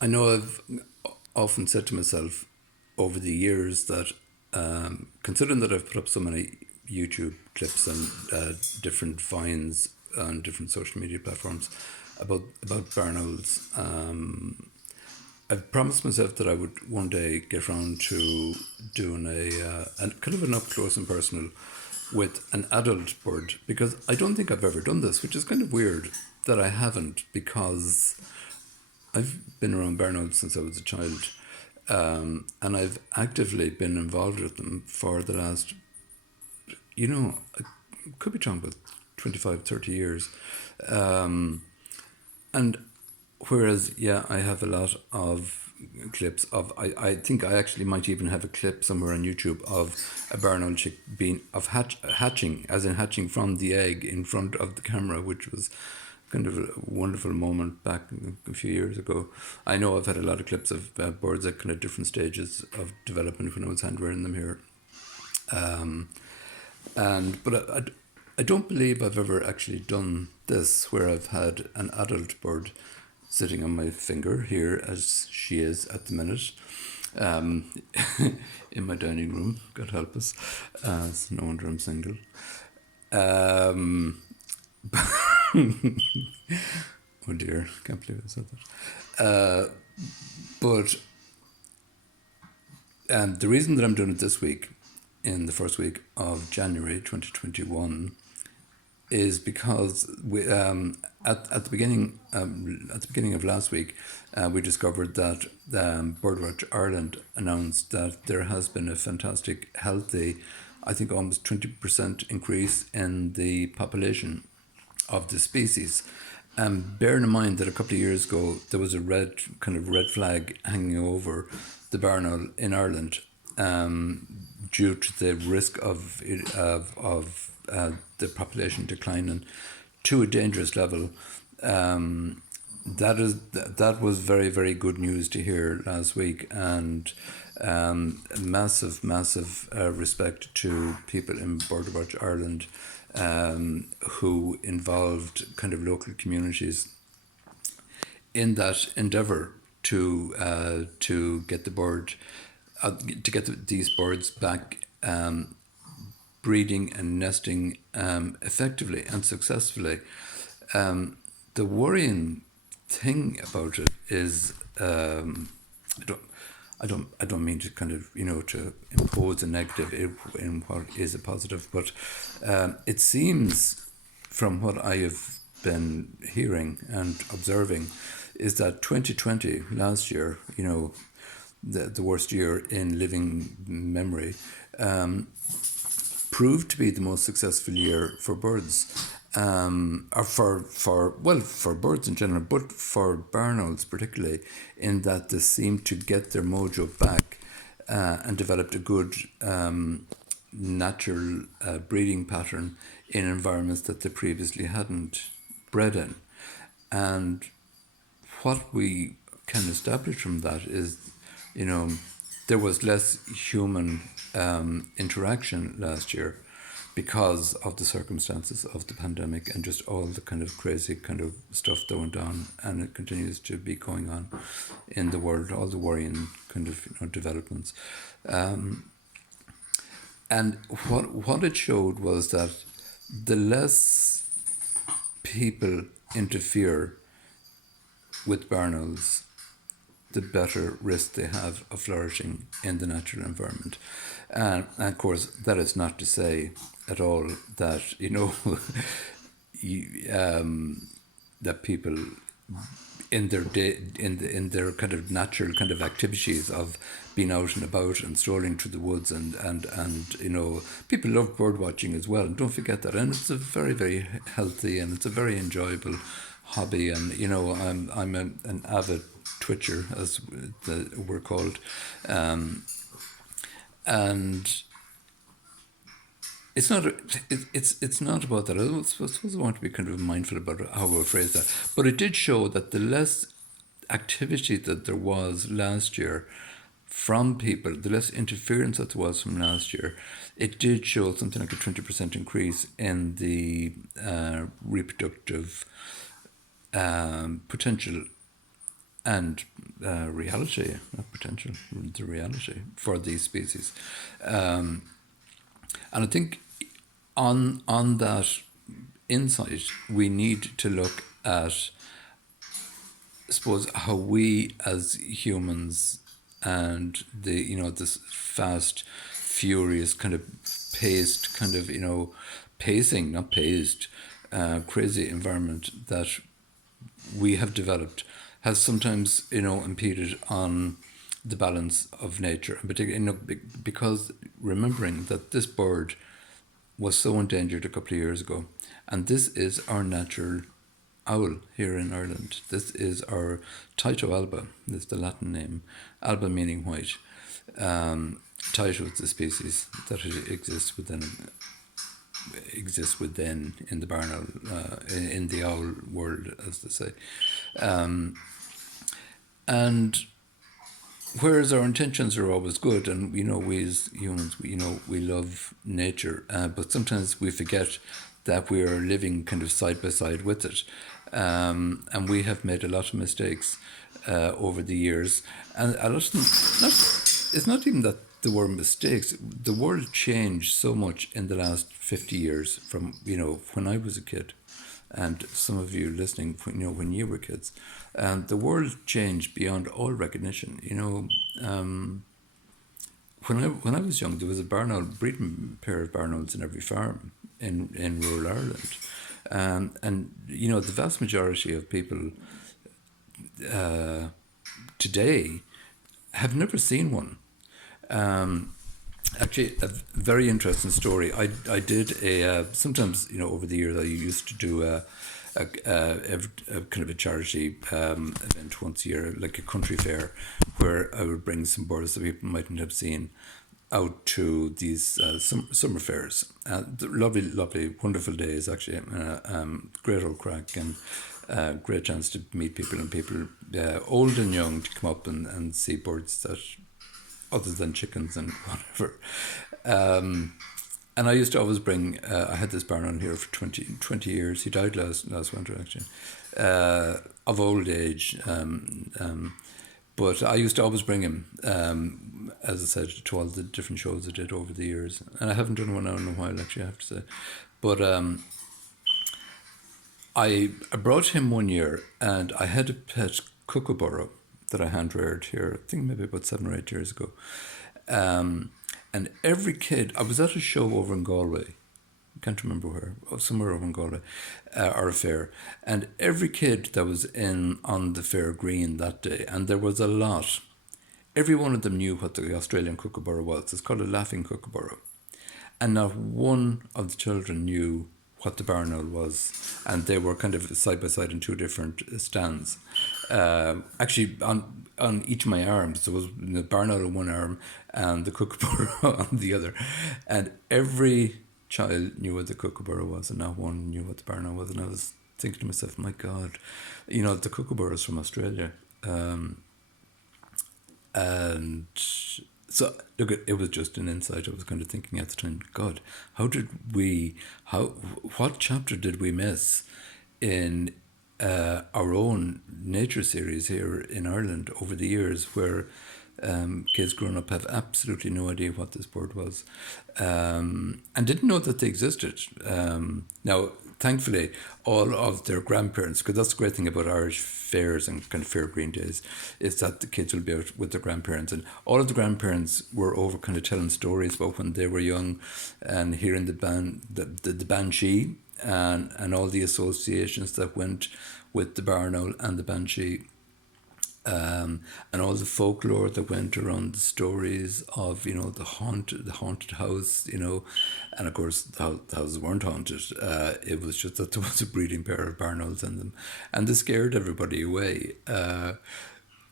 I know I've often said to myself over the years that, considering that I've put up so many YouTube clips and different vines on different social media platforms about burn-owls, I've promised myself that I would one day get around to doing a kind of an up close and personal with an adult bird, because I don't think I've ever done this, which is kind of weird that I haven't, because I've been around burn since I was a child, and I've actively been involved with them for the last, I could be talking about 25, 30 years. And whereas, yeah, I have a lot of clips of, I think I actually might even have a clip somewhere on YouTube of a barn chick hatching, as in hatching from the egg in front of the camera, which was kind of a wonderful moment back a few years ago. I know I've had a lot of clips of birds at kind of different stages of development when I was hand rearing them here. But I don't believe I've ever actually done this, where I've had an adult bird sitting on my finger here, as she is at the minute, um, in my dining room. God help us. It's no wonder I'm single. Um, oh dear, can't believe I said that. But the reason that I'm doing it this week, in the first week of January 2021, is because at the beginning of last week, we discovered that Birdwatch Ireland announced that there has been a fantastic, healthy, I think almost 20% increase in the population of the species. Bearing in mind that a couple of years ago there was a red flag hanging over the barn owl in Ireland, due to the risk of the population declining to a dangerous level. That was very, very good news to hear last week, and massive respect to people in Birdwatch Ireland, who involved kind of local communities in that endeavour to get the bird to get these birds back, breeding and nesting effectively and successfully. The worrying thing about it is, I don't mean to kind of to impose a negative in what is a positive, but it seems, from what I have been hearing and observing, is that 2020, last year, the worst year in living memory, proved to be the most successful year for birds, or for birds in general, but for barn owls particularly, in that they seemed to get their mojo back, and developed a good natural breeding pattern in environments that they previously hadn't bred in. And what we can establish from that is, there was less human interaction last year because of the circumstances of the pandemic and just all the kind of crazy kind of stuff that went on, and it continues to be going on in the world, all the worrying kind of developments. And what it showed was that the less people interfere with barn owls, the better risk they have of flourishing in the natural environment. And of course, that is not to say at all that that people in their in their kind of natural kind of activities of being out and about and strolling through the woods, and people love bird watching as well, and don't forget that. And it's a very, very healthy, and it's a very enjoyable hobby. And I'm an avid twitcher, as we're called, and it's not it's not about that. I suppose I want to be kind of mindful about how I phrase that. But it did show that the less activity that there was last year from people, the less interference that there was from last year, it did show something like a 20% increase in the reproductive potential and reality, not potential, the reality for these species. And I think on that insight, we need to look at, I suppose, how we as humans and this fast, furious kind of paced kind of pacing, not paced, crazy environment that we have developed has sometimes impeded on the balance of nature, and particularly because remembering that this bird was so endangered a couple of years ago, and this is our natural owl here in Ireland. This is our Tyto alba. This is the Latin name. Alba meaning white. Tyto is the species that exists within in the barn owl, in the owl world, as they say. And whereas our intentions are always good, and we as humans, we love nature, but sometimes we forget that we are living kind of side by side with it, and we have made a lot of mistakes over the years, and a lot of them, it's not even that there were mistakes. The world changed so much in the last 50 years from when I was a kid, and some of you listening, when you were kids, and the world changed beyond all recognition. When I was young, there was a barn owl, breeding pair of barn owls in every farm in rural Ireland, and the vast majority of people today have never seen one. Actually, a very interesting story. I did sometimes over the years I used to do a kind of a charity event once a year, like a country fair, where I would bring some birds that people mightn't have seen out to these summer fairs. Lovely, wonderful days actually. Great old crack, and great chance to meet people, and people old and young to come up and see birds that other than chickens and whatever. And I used to always bring, I had this barn on here for 20 years. He died last winter, actually, of old age. But I used to always bring him, as I said, to all the different shows I did over the years. And I haven't done one now in a while, actually, I have to say. But I brought him one year, and I had a pet kookaburra that I hand reared here, I think maybe about 7 or 8 years ago. And every kid, I was at a show over in Galway, I can't remember where, somewhere over in Galway, or a fair, and every kid that was on the fair green that day, and there was a lot, every one of them knew what the Australian kookaburra was. It's called a laughing kookaburra. And not one of the children knew what the barn owl was, and they were kind of side by side in two different stands. Actually, on each of my arms, there was the barn owl on one arm and the kookaburra on the other, and every child knew what the kookaburra was, and not one knew what the barn owl was. And I was thinking to myself, my God, the kookaburra is from Australia, and so look, it was just an insight. I was kind of thinking at the time, God, what chapter did we miss in our own nature series here in Ireland over the years, where kids growing up have absolutely no idea what this bird was, and didn't know that they existed. Now, thankfully, all of their grandparents, because that's the great thing about Irish fairs and kind of fair green days, is that the kids will be out with their grandparents, and all of the grandparents were over kind of telling stories about when they were young, and hearing the banshee and all the associations that went with the barn owl and the banshee. And all the folklore that went around the stories of the haunted house, and of course the houses weren't haunted. It was just that there was a breeding pair of barn owls in them, and they scared everybody away,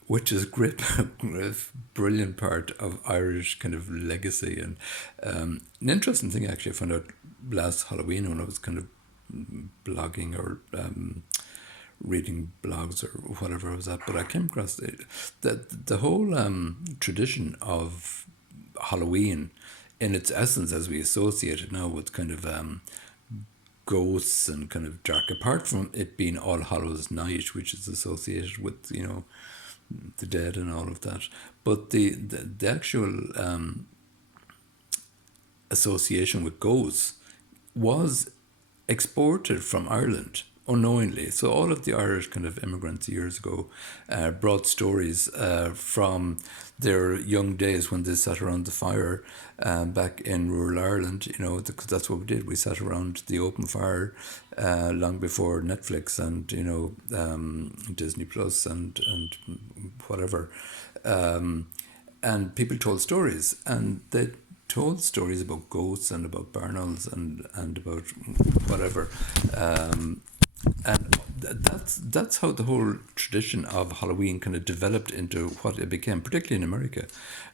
which is great, a brilliant part of Irish kind of legacy. And an interesting thing actually I found out last Halloween when I was kind of blogging or reading blogs or whatever I was at, but I came across the whole tradition of Halloween in its essence, as we associate it now with kind of ghosts and kind of dark, apart from it being All Hallows Night, which is associated with the dead and all of that. But the actual association with ghosts was exported from Ireland unknowingly. So all of the Irish kind of immigrants years ago brought stories from their young days when they sat around the fire back in rural Ireland, because that's what we did. We sat around the open fire long before Netflix and, Disney Plus and whatever. And people told stories, and they told stories about ghosts and about barnals and about whatever. And that's how the whole tradition of Halloween kind of developed into what it became, particularly in America.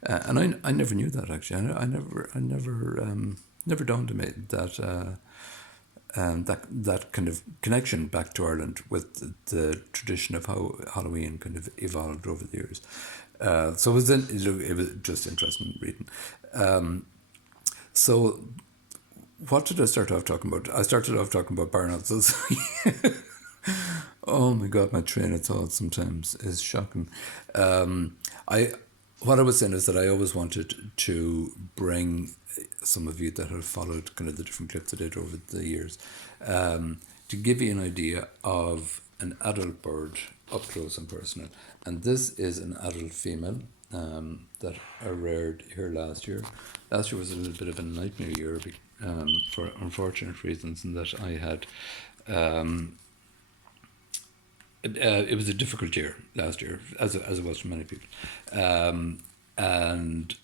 And I never knew that actually. Never dawned on me that that kind of connection back to Ireland with the tradition of how Halloween kind of evolved over the years. So it was just interesting reading. So what did I start off talking about? I started off talking about barnhouses. Oh my God, my train of thought sometimes is shocking. What I was saying is that I always wanted to bring some of you that have followed kind of the different clips I did over the years, to give you an idea of an adult bird up close and personal. And this is an adult female that I reared here last year. Last year was a little bit of a nightmare year for unfortunate reasons, in that I had it was a difficult year last year, as it was for many people, and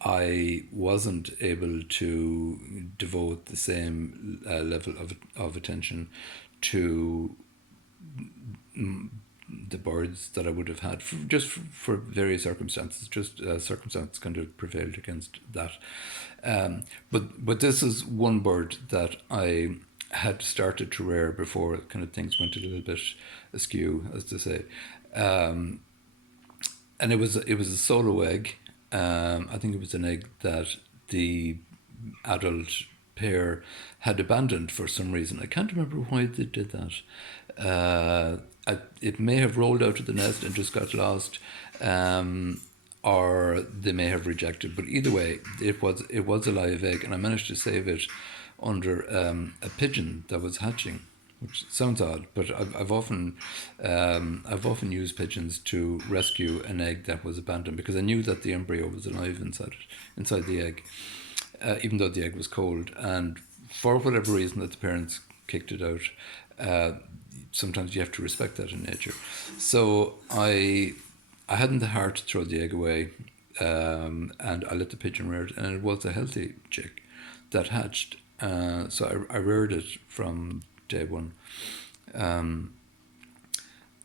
I wasn't able to devote the same level of attention to the birds that I would have had, for various circumstances. Circumstances kind of prevailed against that. But this is one bird that I had started to rear before kind of things went a little bit askew, as to say. And it was a solo egg. I think it was an egg that the adult pair had abandoned for some reason. I can't remember why they did that. It may have rolled out of the nest and just got lost, or they may have rejected. But either way, it was a live egg, and I managed to save it under a pigeon that was hatching, which sounds odd, but I've often used pigeons to rescue an egg that was abandoned, because I knew that the embryo was alive inside the egg, even though the egg was cold. And for whatever reason that the parents kicked it out, sometimes you have to respect that in nature. So I hadn't the heart to throw the egg away, and I let the pigeon rear it, and it was a healthy chick that hatched. So I reared it from day one,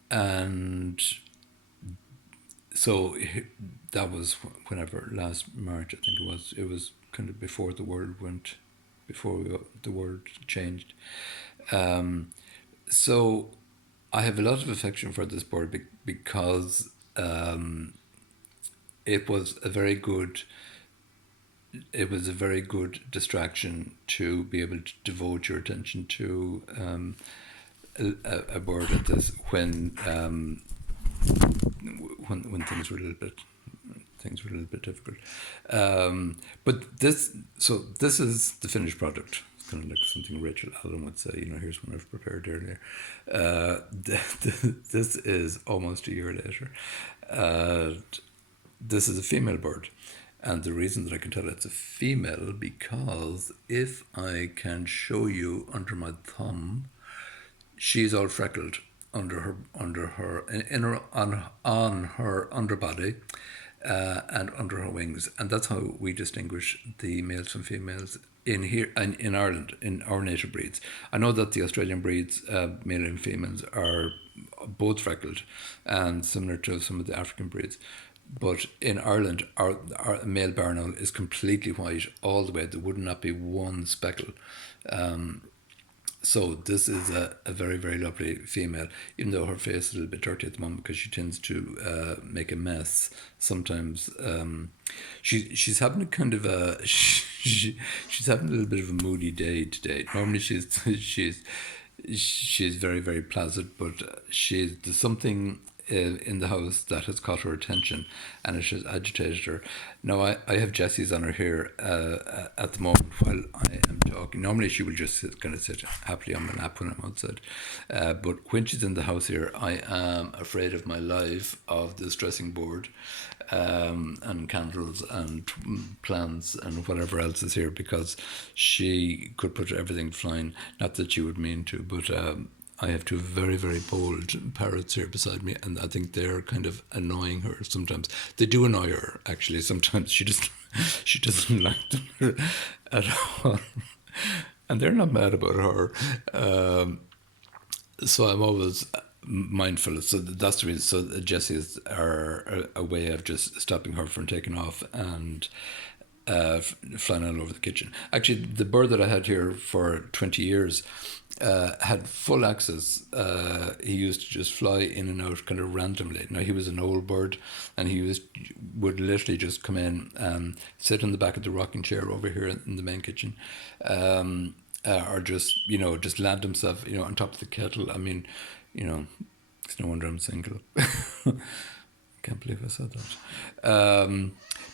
and so that was whenever, last March, I think it was. It was kind of before the world changed. So I have a lot of affection for this bird because it was a very good distraction to be able to devote your attention to a bird like this when things were a little bit difficult. But this is the finished product. It's kind of like something Rachel Allen would say. Here's one I've prepared earlier. This is almost a year later. This is a female bird. And the reason that I can tell it's a female, because if I can show you under my thumb, she's all freckled on her underbody and under her wings, and that's how we distinguish the males from females in Ireland, in our native breeds. I know that the Australian breeds, male and females, are both freckled and similar to some of the African breeds. But in Ireland, our male barn is completely white all the way. There would not be one speckle. So this is a very, very lovely female, even though her face is a little bit dirty at the moment because she tends to make a mess sometimes. She's having a kind of she's having a little bit of a moody day today. Normally she's very, very placid, but there's something in the house that has caught her attention, and it has agitated her. Now I have Jessie's on her here at the moment while I am talking. Normally she will just kind of sit happily on my lap when I'm outside, but when she's in the house here, I am afraid of my life of this dressing board, and candles and plants and whatever else is here, because she could put everything flying. Not that she would mean to, but I have two very, very bold parrots here beside me, and I think they're kind of annoying her sometimes. They do annoy her, actually. Sometimes she doesn't like them at all, and they're not mad about her. So I'm always mindful. So that's the reason. So Jessie is a way of just stopping her from taking off and flying all over the kitchen. Actually, the bird that I had here for 20 years had full access. He used to just fly in and out kind of randomly. Now, he was an old bird, and would literally just come in, sit on the back of the rocking chair over here in the main kitchen, or just land himself, on top of the kettle. I mean, it's no wonder I'm single. Can't believe I said that.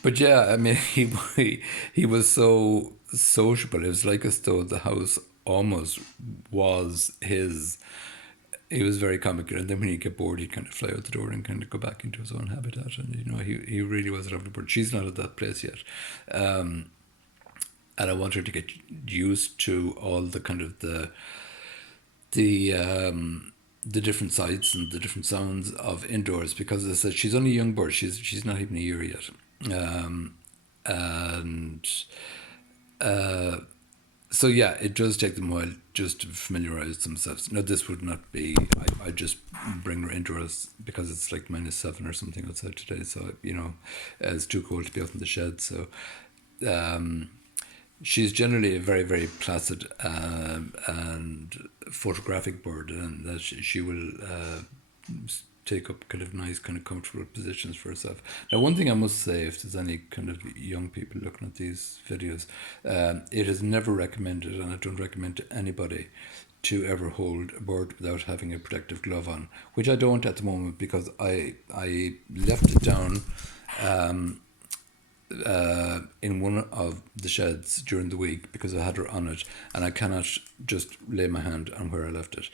But yeah, I mean, he was so sociable. It was like as though the house almost was his. He was very comical, and then when he'd get bored, he'd kind of fly out the door and kind of go back into his own habitat. And he really was a lovely bird. She's not at that place yet, and I want her to get used to all the kind of the different sights and the different sounds of indoors, because as I said, she's only a young bird. She's not even a year yet, and so yeah, it does take them a while just to familiarize themselves. Now, this would not be. I just bring her indoors because it's like -7 or something outside today. So it's too cold to be out in the shed. So. She's generally a very, very placid and photographic bird, and that she will take up kind of nice, kind of comfortable positions for herself. Now, one thing I must say, if there's any kind of young people looking at these videos, it is never recommended, and I don't recommend to anybody, to ever hold a bird without having a protective glove on, which I don't at the moment, because I left it down in one of the sheds during the week because I had her on it, and I cannot just lay my hand on where I left it.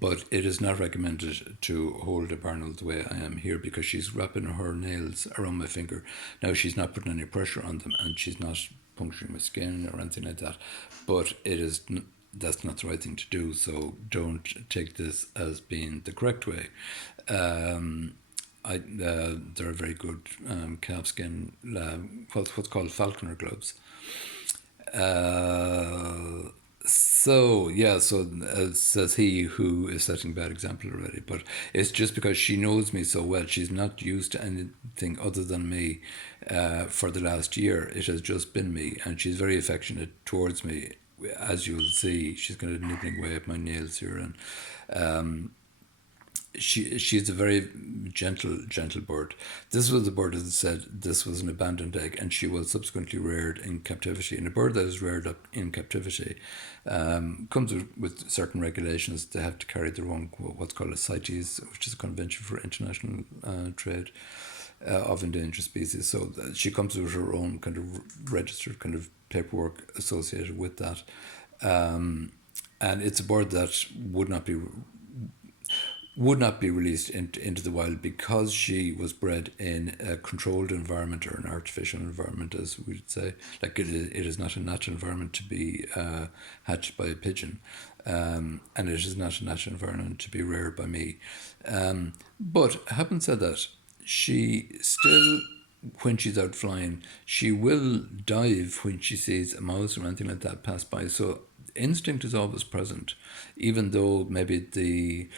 But it is not recommended to hold a barn owl the way I am here, because she's wrapping her nails around my finger. Now, she's not putting any pressure on them, and she's not puncturing my skin or anything like that, but that's not the right thing to do, so don't take this as being the correct way. They're very good calfskin, what's called falconer gloves. So says he who is setting a bad example already, but it's just because she knows me so well. She's not used to anything other than me for the last year. It has just been me, and she's very affectionate towards me. As you'll see, she's kind of nibbling away at my nails here, and she's a very gentle bird. This was a bird that said this was an abandoned egg, and she was subsequently reared in captivity. And a bird that is reared up in captivity comes with certain regulations. They have to carry their own what's called a CITES, which is a Convention for International Trade of Endangered Species. So she comes with her own kind of registered kind of paperwork associated with that, and it's a bird that would not be released into the wild, because she was bred in a controlled environment, or an artificial environment, as we would say. Like it is not a natural environment to be hatched by a pigeon, and it is not a natural environment to be reared by me. But having said that, she still, when she's out flying, she will dive when she sees a mouse or anything like that pass by. So instinct is always present, even though maybe the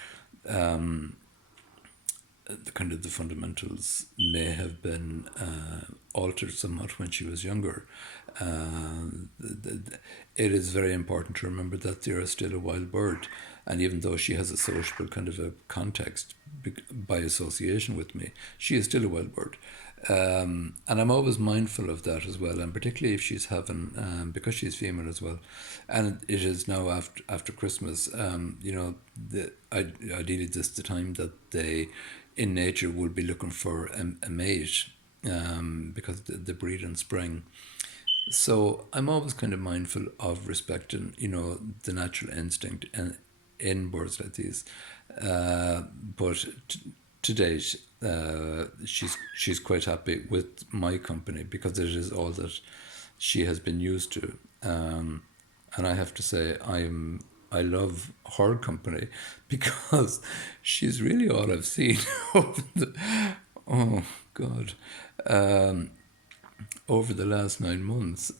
kind of the fundamentals may have been altered somewhat when she was younger. It is very important to remember that they are still a wild bird, and even though she has a sociable kind of a context by association with me, she is still a wild bird. And I'm always mindful of that as well, and particularly if she's having, because she's female as well, and it is now after Christmas. Ideally this is the time that they, in nature, would be looking for a mate, because they breed in spring. So I'm always kind of mindful of respecting, the natural instinct in birds like these. But to date, she's quite happy with my company because it is all that she has been used to. And I have to say, I love her company because she's really all I've seen. Oh God, over the last 9 months.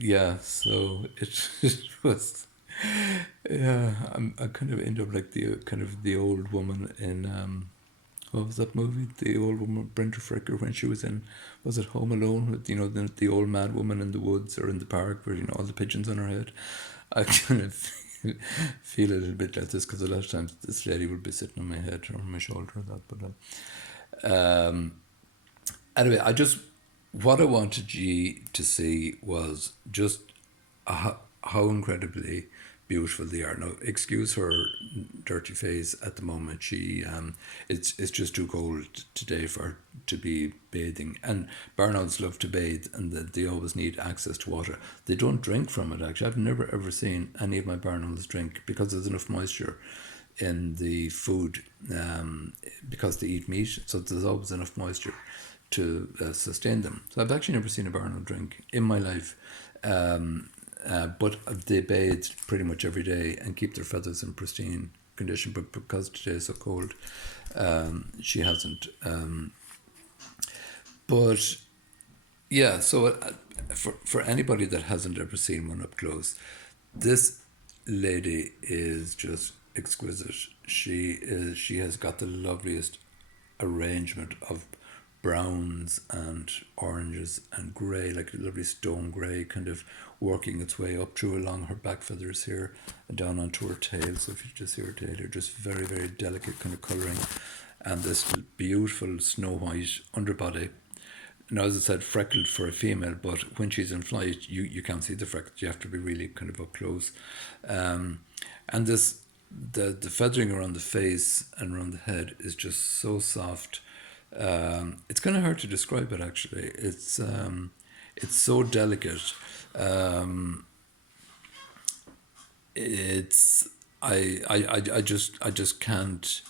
Yeah, so it was. Yeah, I kind of end up like the old woman in, what was that movie? The old woman Brenda Fricker when she was in, was it Home Alone, with the old mad woman in the woods or in the park where all the pigeons on her head. I kind of feel a little bit like this because a lot of times this lady would be sitting on my head or on my shoulder or that. But anyway, what I wanted you to see was just how incredibly beautiful they are. Now, excuse her dirty face at the moment. It's just too cold today for her to be bathing. And barn owls love to bathe, and they always need access to water. They don't drink from it. Actually, I've never ever seen any of my barn owls drink because there's enough moisture in the food, because they eat meat. So there's always enough moisture to sustain them. So I've actually never seen a barn owl drink in my life. But they bathe pretty much every day and keep their feathers in pristine condition. But because today is so cold, she hasn't. But yeah, so for anybody that hasn't ever seen one up close, this lady is just exquisite. She has got the loveliest arrangement of browns and oranges and grey, like a lovely stone grey, kind of working its way up through along her back feathers here and down onto her tail. So if you just see her tail here, just very, very delicate kind of colouring, and this beautiful snow white underbody. Now, as I said, freckled for a female, but when she's in flight, you can't see the freckles. You have to be really kind of up close. And the feathering around the face and around the head is just so soft. It's kind of hard to describe it, actually. It's so delicate. It's I just can't,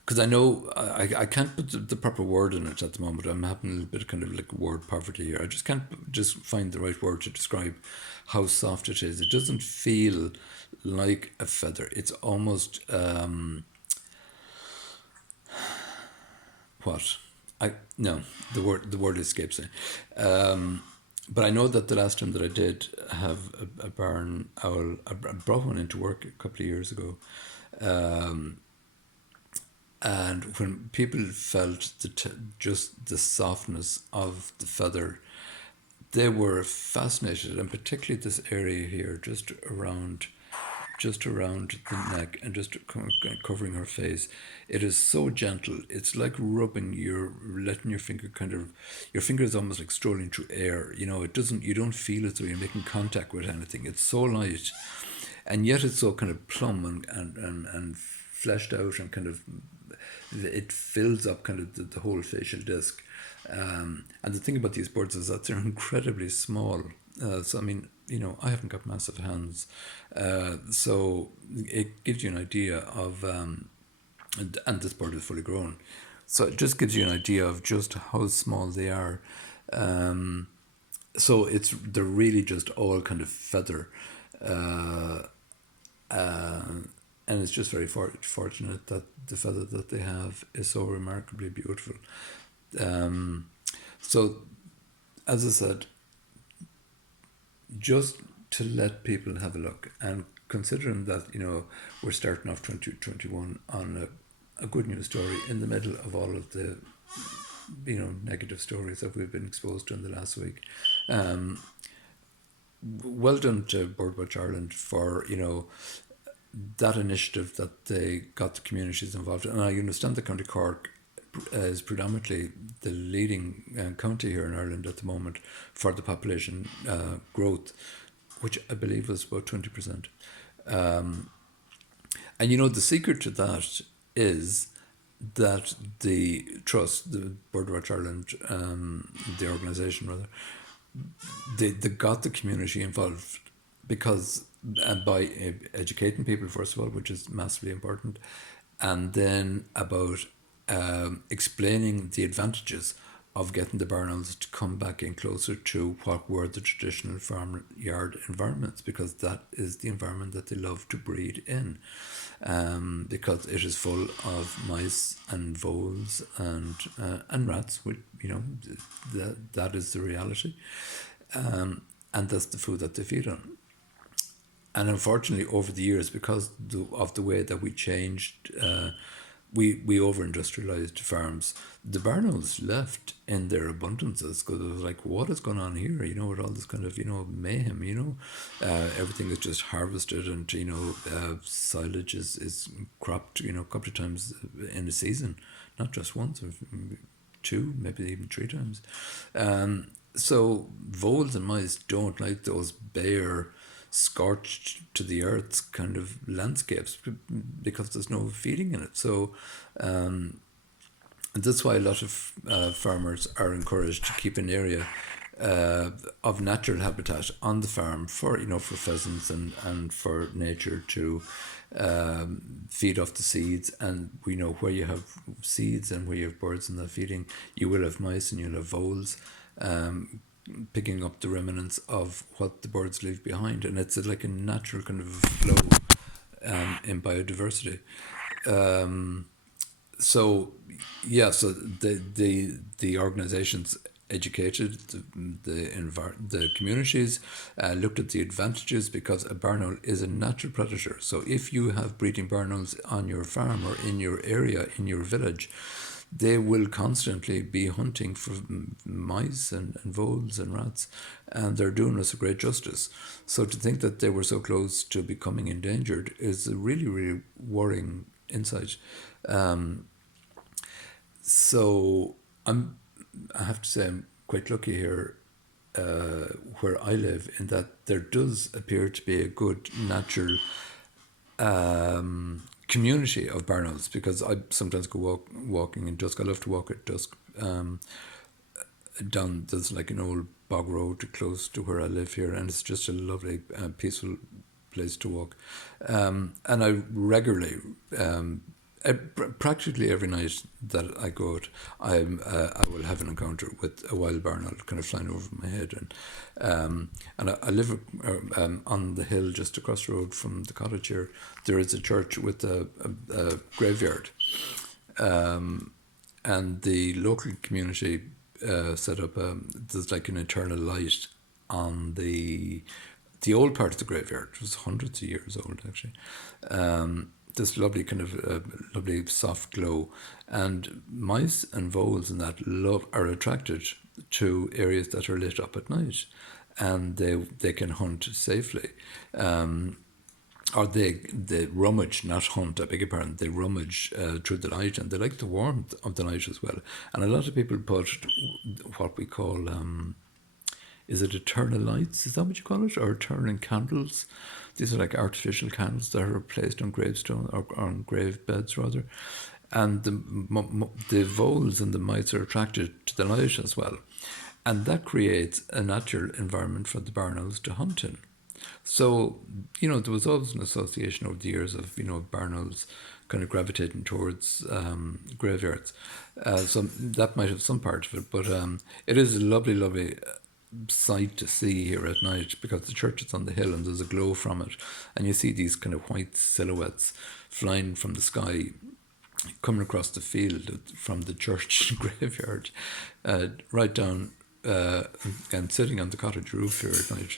because I know I can't put the proper word in it at the moment. I'm having a little bit of kind of like word poverty here. I just can't just find the right word to describe how soft it is. It doesn't feel like a feather. It's almost what I no the word escapes me. But I know that the last time that I did have a barn owl, I brought one into work a couple of years ago. And when people felt just the softness of the feather, they were fascinated, and particularly this area here, just around the neck and just covering her face. It is so gentle. It's like rubbing letting your finger is almost like strolling through air. You don't feel it, so you're making contact with anything. It's so light, and yet it's so kind of plumb and fleshed out, and kind of, it fills up kind of the whole facial disc. And the thing about these birds is that they're incredibly small. So I mean, I haven't got massive hands, so it gives you an idea of, and this bird is fully grown, so it just gives you an idea of just how small they are. So they're really just all kind of feather, and it's just very fortunate that the feather that they have is so remarkably beautiful. So, as I said, just to let people have a look, and considering that we're starting off 2021 on a good news story in the middle of all of the negative stories that we've been exposed to in the last week. Well done to Birdwatch Ireland for that initiative that they got the communities involved in. And I understand the County Cork is predominantly the leading county here in Ireland at the moment for the population growth, which I believe was about 20%. And the secret to that is that the trust, the Birdwatch Ireland, the organisation rather, they got the community involved because by educating people first of all, which is massively important, and then about explaining the advantages of getting the barn owls to come back in closer to what were the traditional farmyard environments, because that is the environment that they love to breed in, because it is full of mice and voles and rats, which that is the reality, and that's the food that they feed on. And unfortunately, over the years, because of the way that we changed, we over-industrialized farms, the barn owls left in their abundances because it was like, what is going on here? With all this kind of, mayhem, everything is just harvested, and, silage is cropped, a couple of times in a season, not just once or two, maybe even three times. So voles and mice don't like those bare, scorched to the earth kind of landscapes because there's no feeding in it. So that's why a lot of farmers are encouraged to keep an area of natural habitat on the farm for pheasants and for nature to feed off the seeds. And we know where you have seeds and where you have birds and they're feeding, you will have mice and you'll have voles picking up the remnants of what the birds leave behind, and it's like a natural kind of flow in biodiversity. So the organizations educated the communities, looked at the advantages, because a barn owl is a natural predator. So if you have breeding barn owls on your farm or in your area, in your village, they will constantly be hunting for mice and voles and rats, and they're doing us a great justice. So to think that they were so close to becoming endangered is a really, really worrying insight. So I have to say I'm quite lucky here where I live, in that there does appear to be a good natural community of barn owls, because I sometimes go walking in dusk. I love to walk at dusk. Down there's like an old bog road close to where I live here, and it's just a lovely, peaceful place to walk. And I regularly, practically every night that I go out, I will have an encounter with a wild barn owl kind of flying over my head, and I live on the hill just across the road from the cottage here. There is a church with a graveyard, and the local community set up there's like an eternal light on the old part of the graveyard. It was hundreds of years old actually. This lovely kind of lovely soft glow, and mice and voles and that are attracted to areas that are lit up at night, and they can hunt safely, or they rummage, not hunt, I beg your pardon, they rummage through the night, and they like the warmth of the night as well. And a lot of people put what we call is it eternal lights? Is that what you call it? Or eternal candles? These are like artificial candles that are placed on gravestone or on grave beds rather. And the voles and the mice are attracted to the light as well. And that creates a natural environment for the barn owls to hunt in. So, there was always an association over the years of, barn owls kind of gravitating towards graveyards. So that might have some part of it, but it is a lovely, lovely sight to see here at night, because the church is on the hill and there's a glow from it, and you see these kind of white silhouettes flying from the sky, coming across the field from the church graveyard, right down and sitting on the cottage roof here at night.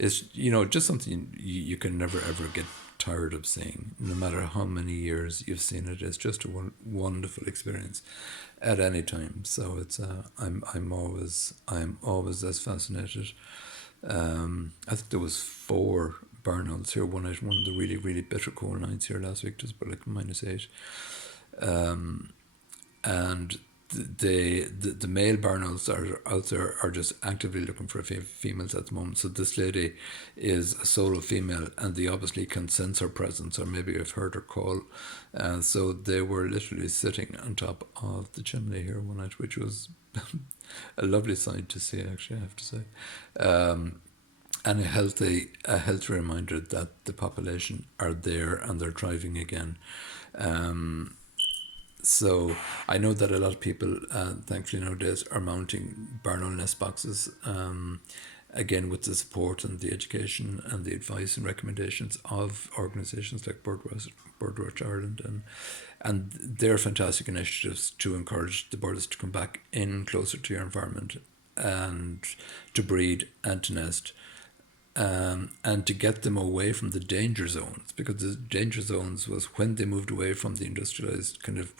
It's just something you can never ever get tired of seeing, no matter how many years you've seen it. It's just a wonderful experience at any time. So it's I'm always as fascinated. I think there was 4 barn owls here one night. One of the really, really bitter cold nights here last week, just about like -8. and the male barn owls are out there are just actively looking for females at the moment. So this lady is a solo female, and they obviously can sense her presence, or maybe have heard her call. So they were literally sitting on top of the chimney here one night, which was a lovely sight to see, actually, I have to say. And a healthy reminder that the population are there and they're thriving again. So I know that a lot of people, thankfully nowadays, are mounting barn owl nest boxes. Again, with the support and the education and the advice and recommendations of organisations like Birdwatch Ireland, and they're fantastic initiatives to encourage the birds to come back in closer to your environment and to breed and to nest. And to get them away from the danger zones, because the danger zones was when they moved away from the industrialized kind of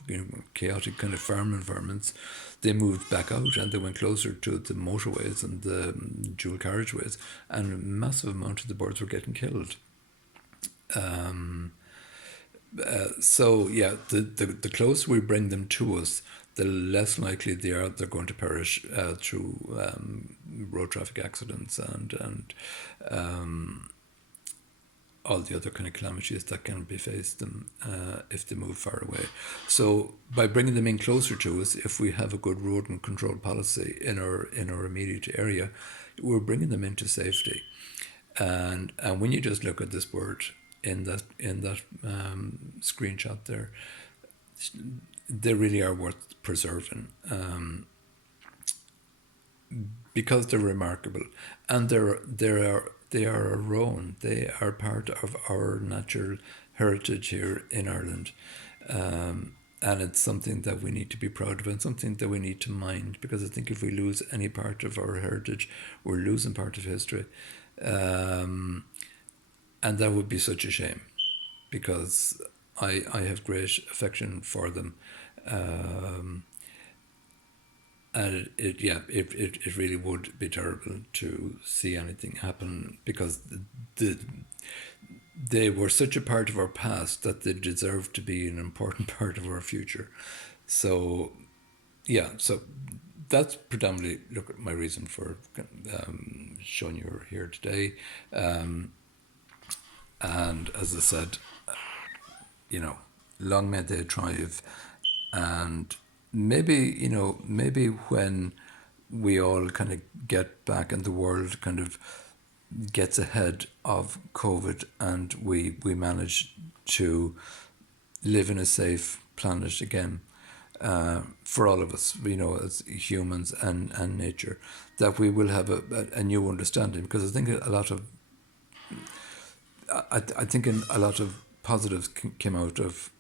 chaotic kind of farm environments. They moved back out and they went closer to the motorways and the dual carriageways, and a massive amount of the birds were getting killed. So yeah, the closer we bring them to us, the less likely they're going to perish through road traffic accidents and all the other kind of calamities that can be faced them if they move far away. So by bringing them in closer to us, if we have a good rodent control policy in our immediate area, we're bringing them into safety. And when you just look at this bird in that screenshot there, they really are worth preserving, because they're remarkable, and they are our own. They are part of our natural heritage here in Ireland, and it's something that we need to be proud of, and something that we need to mind, because I think if we lose any part of our heritage, we're losing part of history, and that would be such a shame, because I have great affection for them. And it really would be terrible to see anything happen, because they were such a part of our past that they deserve to be an important part of our future. So so that's predominantly my reason for showing you here today. And as I said, long may they thrive, and maybe when we all kind of get back and the world kind of gets ahead of COVID, and we manage to live in a safe planet again, for all of us, as humans and nature, that we will have a new understanding, because I think a lot of a lot of positives came out of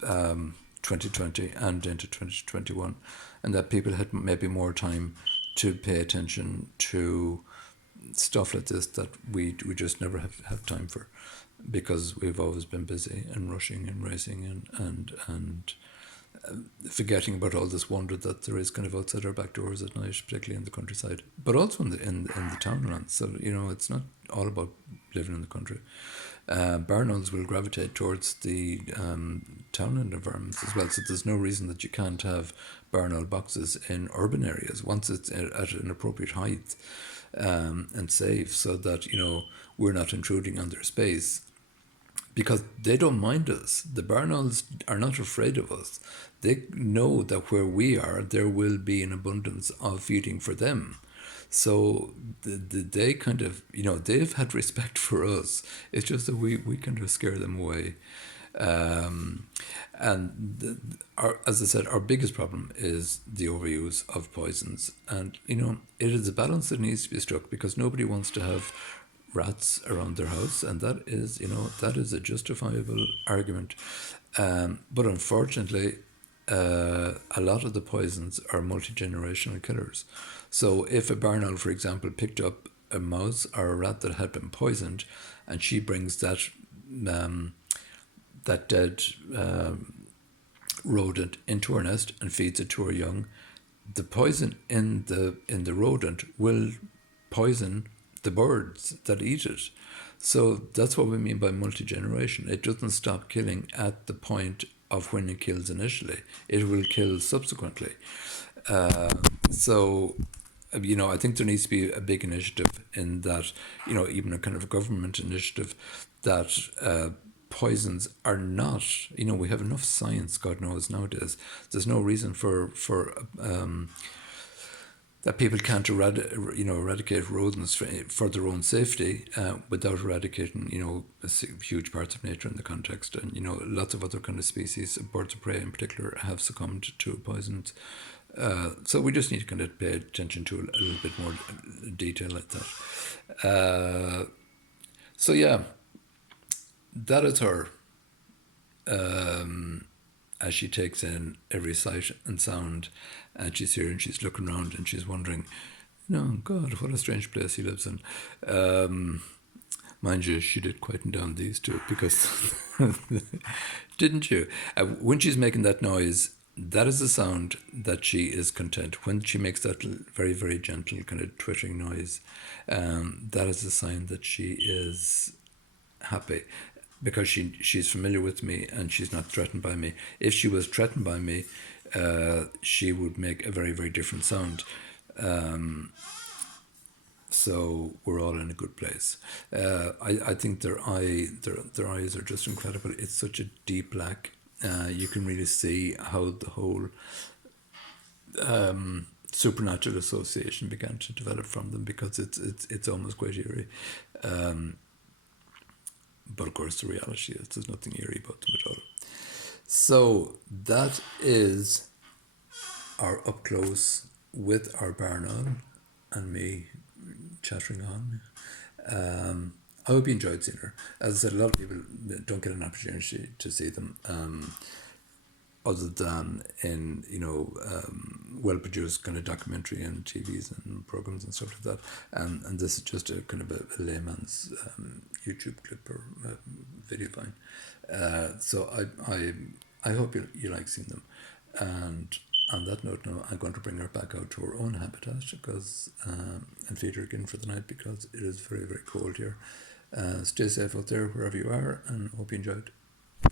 2020 and into 2021, and that people had maybe more time to pay attention to stuff like this that we just never have time for, because we've always been busy and rushing and racing and forgetting about all this wonder that there is kind of outside our back doors at night, particularly in the countryside, but also in the townlands. So it's not all about living in the country. Barn owls will gravitate towards the townland environments as well. So there's no reason that you can't have barn owl boxes in urban areas once it's at an appropriate height and safe, so that we're not intruding on their space, because they don't mind us. The barn owls are not afraid of us. They know that where we are, there will be an abundance of feeding for them. So they kind of, they've had respect for us. It's just that we kind of scare them away. As I said, our biggest problem is the overuse of poisons. And, it is a balance that needs to be struck, because nobody wants to have rats around their house, and that is a justifiable argument. But unfortunately, a lot of the poisons are multi-generational killers. So if a barn owl, for example, picked up a mouse or a rat that had been poisoned, and she brings that dead rodent into her nest and feeds it to her young, the poison in the rodent will poison the birds that eat it. So that's what we mean by multi-generation. It doesn't stop killing at the point of when it kills initially. It will kill subsequently. So, I think there needs to be a big initiative in that, even a kind of government initiative that poisons are not, we have enough science, God knows, nowadays. There's no reason for that people can't eradicate rodents for their own safety without eradicating, huge parts of nature in the context. And, lots of other kind of species, birds of prey in particular, have succumbed to poisons. So we just need to kind of pay attention to a little bit more detail like that. So yeah, that is her. As she takes in every sight and sound, and she's here and she's looking around and she's wondering, God, what a strange place he lives in. Mind you, she did quieten down these two because, didn't you? When she's making that noise, that is the sound that she is content. When she makes that very, very gentle kind of twittering noise, that is a sign that she is happy, because she's familiar with me and she's not threatened by me. If she was threatened by me, she would make a very, very different sound. So we're all in a good place. I think their eyes are just incredible. It's such a deep black. You can really see how the whole supernatural association began to develop from them, because it's almost quite eerie. But of course, the reality is there's nothing eerie about them at all. So that is our up close with our barn owl and me chattering on. I hope you enjoyed seeing her. As I said, a lot of people don't get an opportunity to see them, other than in well produced kind of documentary and TVs and programs and stuff like that. And this is just a kind of a layman's YouTube clip or video fine. So I hope you like seeing them. And on that note, now I'm going to bring her back out to her own habitat and feed her again for the night, because it is very, very cold here. Stay safe out there wherever you are, and hope you enjoyed.